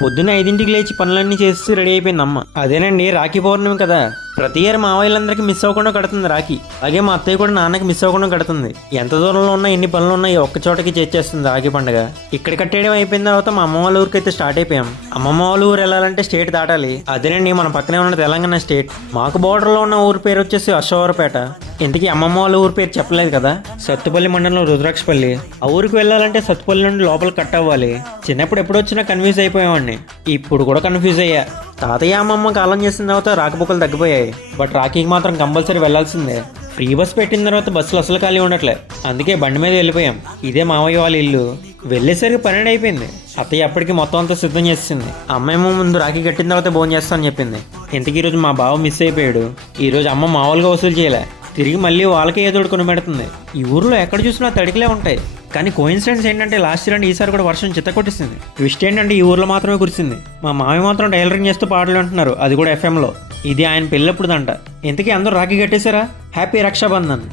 పొద్దున్న 5ంటికి లేచి పనులన్నీ చేసి రెడీ అయిపోయింది అమ్మ. అదేనండి రాఖీ పౌర్ణమి కదా, ప్రతి ఇయర్ మా అవ్వాయిలందరికీ మిస్ అవ్వకుండా కడుతుంది రాఖీ. అలాగే మా అత్తయ్య కూడా నాన్నకి మిస్ అవ్వకుండా కడుతుంది. ఎంత దూరంలో ఉన్నా ఎన్ని పనులు ఉన్నాయి ఒక్క చోటకి చేసేస్తుంది రాఖీ పండుగ. ఇక్కడ కట్టేయడం అయిపోయిన తర్వాత మా అమ్మ వాళ్ళ ఊరికి అయితే స్టార్ట్ అయిపోయాం. అమ్మమ్మ వాళ్ళ ఊరు వెళ్ళాలంటే స్టేట్ దాటాలి. అదేనండి మన పక్కనే ఉన్న తెలంగాణ స్టేట్. మాకు బోర్డర్లో ఉన్న ఊరి పేరు వచ్చేసి అశోవరపేట. ఇంతకీ అమ్మమ్మ వాళ్ళ ఊరి పేరు చెప్పలేదు కదా, సత్తుపల్లి మండలంలో రుద్రాక్షపల్లి. ఆ ఊరికి వెళ్ళాలంటే సత్తుపల్లి నుండి లోపల కట్ అవ్వాలి. చిన్నప్పుడు ఎప్పుడు వచ్చినా కన్ఫ్యూజ్ అయిపోయామండి, ఇప్పుడు కూడా కన్ఫ్యూజ్ అయ్యా. తాతయ్య అమ్మమ్మ కాలం చేసిన తర్వాత రాకపోకలు తగ్గిపోయాయి, బట్ రాఖీకి మాత్రం కంపల్సరీ వెళ్లాల్సిందే. ఫ్రీ బస్ పెట్టిన తర్వాత బస్సులు అసలు ఖాళీ ఉండట్లే, అందుకే బండి మీద వెళ్ళిపోయాం. ఇదే మావయ్య వాళ్ళ ఇల్లు. వెళ్ళేసరికి 12 అయిపోయింది. అత్తయ్య అప్పటికి మొత్తం అంతా సిద్ధం చేసింది. అమ్మేమో ముందు రాఖీ కట్టిన తర్వాత భోజనం చేస్తానని చెప్పింది. ఇంతకీ ఈరోజు మా బావ మిస్ అయిపోయాడు. ఈరోజు అమ్మ మామూలుగా వసూలు చేయలే, తిరిగి మళ్ళీ వాళ్ళకే ఏదో కొని పెడుతుంది. ఈ ఊర్లో ఎక్కడ చూసినా తడికిలే ఉంటాయి, కానీ కోయిన్సిడెన్స్ ఏంటంటే లాస్ట్ ఇయర్ అంటే ఈసారి కూడా వర్షం చిత్తకొట్టిస్తుంది. ట్విస్ట్ ఏంటంటే ఈ ఊర్లో మాత్రమే కురిసింది. మా మామయ్య మాత్రం టైలరింగ్ చేస్తూ పాటలు అంటున్నారు, అది కూడా FM లో. ఇది ఆయన పెళ్ళప్పుడుదంట. ఇంతకీ అందరూ రాఖీ కట్టేశారా? హ్యాపీ రక్షాబంధన్.